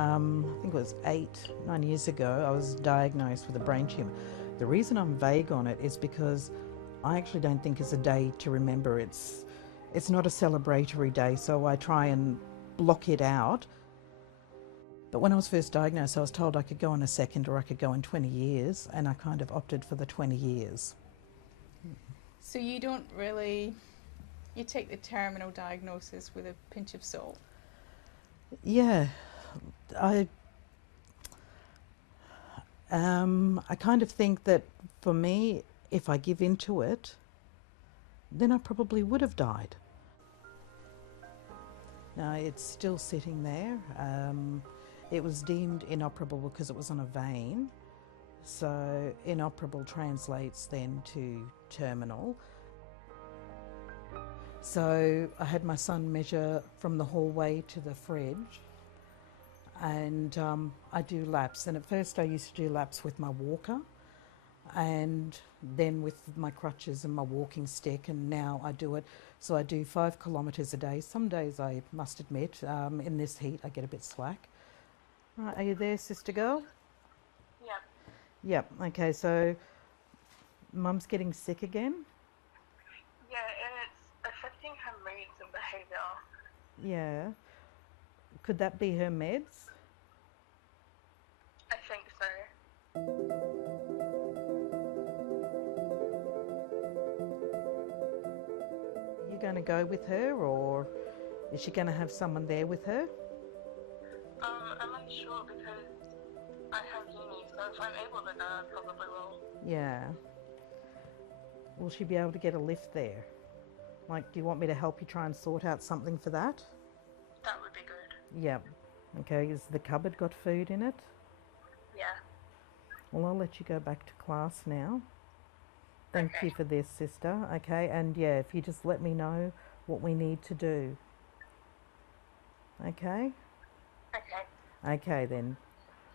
I think it was 9 years ago, I was diagnosed with a brain tumour. The reason I'm vague on it is because I actually don't think it's a day to remember. It's not a celebratory day, so I try and block it out. But when I was first diagnosed, I was told I could go in a second or I could go in 20 years, and I kind of opted for the 20 years. So you don't really, you take the terminal diagnosis with a pinch of salt. Yeah, I I kind of think that for me, if I give into it, then I probably would have died. Now it's still sitting there. It was deemed inoperable because it was on a vein. So inoperable translates then to terminal. So I had my son measure from the hallway to the fridge, and I do laps. And at first I used to do laps with my walker, and then with my crutches and my walking stick, and now I do it. So I do 5 kilometres a day. Some days, I must admit, in this heat, I get a bit slack. Right, are you there, sister girl? Yep. Yep. Okay, so Mum's getting sick again. Yeah, and it's affecting her moods and behaviour. Yeah. Could that be her meds? I think so. Are you going to go with her, or is she going to have someone there with her? I'm unsure because I have uni, so if I'm able to go, I probably will. Yeah. Will she be able to get a lift there? Like, do you want me to help you try and sort out something for that? That would be good. Yep. Okay, has the cupboard got food in it? Yeah. Well, I'll let you go back to class now. Thank Okay. you for this, sister. Okay, and yeah, if you just let me know what we need to do. Okay? Okay. Okay then.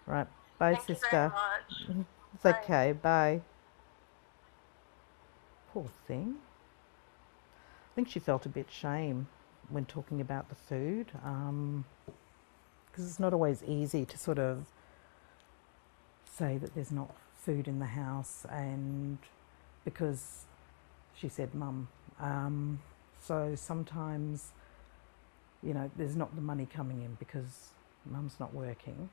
Right. Bye, Thank you very sister. much. It's Bye. okay. Bye. Poor thing. I think she felt a bit shame when talking about the food, because it's not always easy to sort of say that there's not food in the house, and because she said mum. So sometimes, there's not the money coming in because mum's not working.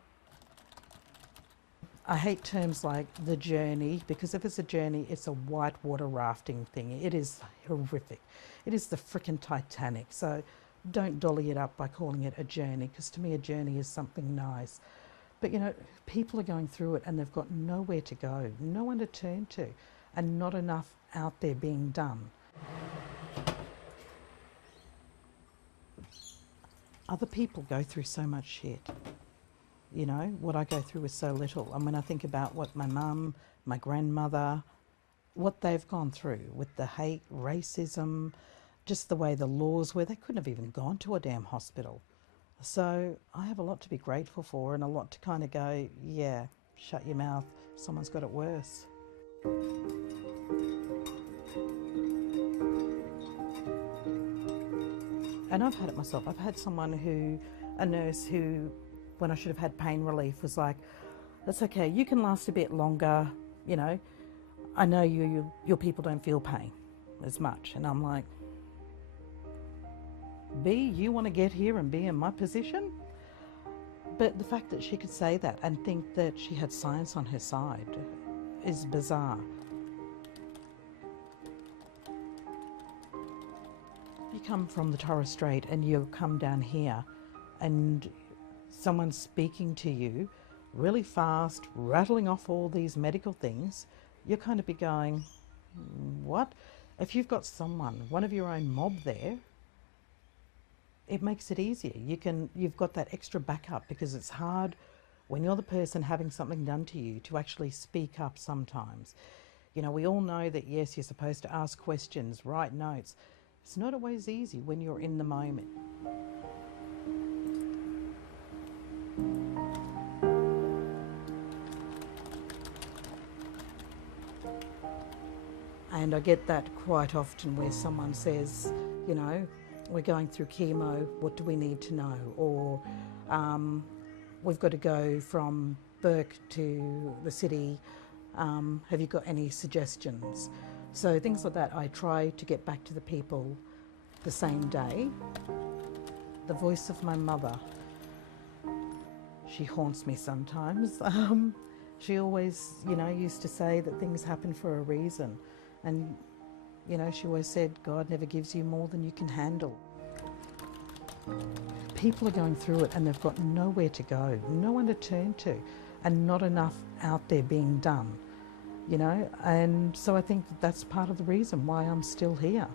I hate terms like the journey, because if it's a journey, it's a whitewater rafting thing. It is horrific. It is the frickin' Titanic. So don't dolly it up by calling it a journey, because to me a journey is something nice. But people are going through it and they've got nowhere to go, no one to turn to, and not enough out there being done. Other people go through so much shit. What I go through is so little. And when I think about what my mum, my grandmother, what they've gone through with the hate, racism, just the way the laws were, they couldn't have even gone to a damn hospital. So I have a lot to be grateful for, and a lot to kind of go, yeah, shut your mouth, someone's got it worse. And I've had it myself. I've had a nurse who, when I should have had pain relief, was like, that's okay, you can last a bit longer, I know your people don't feel pain as much. And I'm like, B, you want to get here and be in my position? But the fact that she could say that and think that she had science on her side is bizarre. You come from the Torres Strait and you come down here and someone's speaking to you really fast, rattling off all these medical things, you're kind of be going, what? If you've got one of your own mob there, it makes it easier. You've got that extra backup, because it's hard when you're the person having something done to you to actually speak up sometimes. We all know that, yes, you're supposed to ask questions, write notes. It's not always easy when you're in the moment. And I get that quite often where someone says, we're going through chemo, what do we need to know? Or we've got to go from Burke to the city. Have you got any suggestions? So things like that, I try to get back to the people the same day. The voice of my mother, she haunts me sometimes. She always, used to say that things happen for a reason. And, she always said, God never gives you more than you can handle. People are going through it and they've got nowhere to go, no one to turn to, and not enough out there being done, and so I think that's part of the reason why I'm still here,